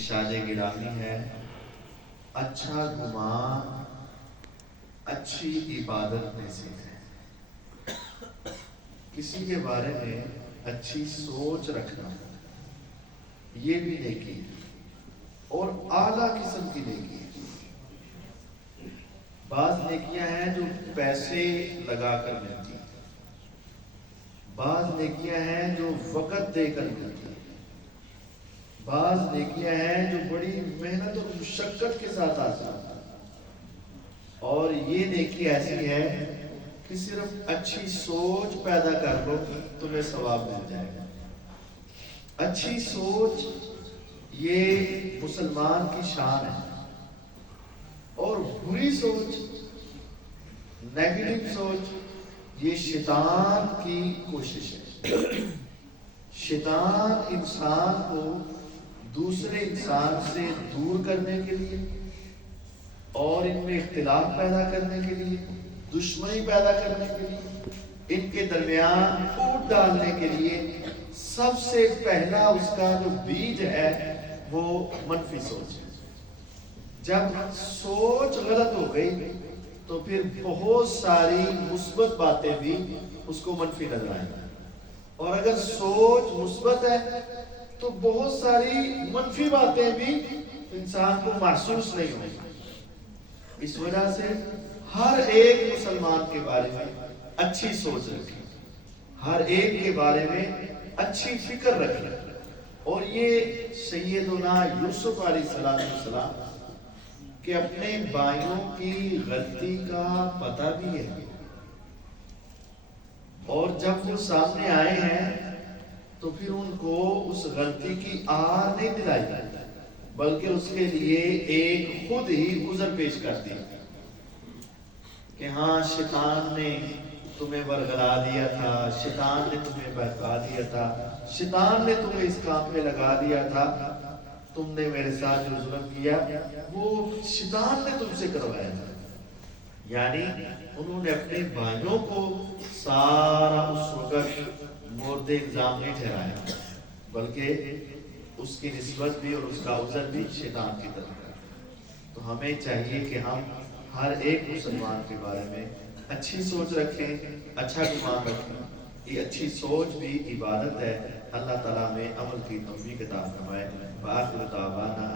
ارشاد گرامی ہے، اچھا گمان اچھی عبادت میں سے ہے۔ کسی کے بارے میں اچھی سوچ رکھنا یہ بھی نیکی ہے، اور اعلیٰ قسم کی نیکی ہے۔ بعض نیکیاں ہیں جو پیسے لگا کر ملتی ہیں، بعض نیکیاں ہیں جو وقت دے کر ملتی ہیں، بعض نیکیاں ہیں جو بڑی محنت اور مشقت کے ساتھ آتی ہیں، اور یہ نیکی ایسی ہے کہ صرف اچھی سوچ پیدا کر لو تمہیں ثواب مل جائے گا۔ اچھی سوچ یہ مسلمان کی شان ہے، اور بری سوچ، نیگیٹو سوچ، یہ شیطان کی کوشش ہے۔ شیطان انسان کو دوسرے انسان سے دور کرنے کے لیے اور ان میں اختلاف پیدا کرنے کے لیے، دشمنی پیدا کرنے کے لیے، ان کے درمیان پھوٹ ڈالنے کے لیے سب سے پہلا اس کا جو بیج ہے وہ منفی سوچ ہے۔ جب سوچ غلط ہو گئی تو پھر بہت ساری مثبت باتیں بھی اس کو منفی نظر آئیں گی، اور اگر سوچ مثبت ہے تو بہت ساری منفی باتیں بھی انسان کو محسوس نہیں ہوں گی۔ اس وجہ سے ہر ایک مسلمان کے بارے میں اچھی سوچ رکھیں، ہر ایک کے بارے میں اچھی فکر رکھیں، اور یہ سیدنا یوسف علیہ السلام کہ اپنے بھائیوں کی غلطی کا پتہ بھی ہے، اور جب وہ سامنے آئے ہیں تو پھر ان کو اس غلطی کی آر نہیں دلائی بلکہ اس کے لیے ایک خود ہی عذر پیش کر دی کہ ہاں شیطان نے تمہیں ورغلا دیا تھا، شیطان نے تمہیں بہکا دیا تھا، شیطان نے تمہیں اس کام پہ لگا دیا تھا، تم نے میرے ساتھ جو ظلم کیا وہ شیطان نے تم سے کروایا تھا۔ یعنی انہوں نے اپنے بھائیوں کو سارا اس وقت مورد الزام نہیں ٹھہرایا، بلکہ اس کی نسبت بھی اور اس کا عذر بھی شیطان کی طرف ہے۔ تو ہمیں چاہیے کہ ہم ہر ایک مسلمان کے بارے میں اچھی سوچ رکھیں، اچھا گمان رکھیں۔ یہ اچھی سوچ بھی عبادت ہے۔ اللہ تعالیٰ میں عمل کی توفیق عطا فرمائے۔ بآخر دعوانا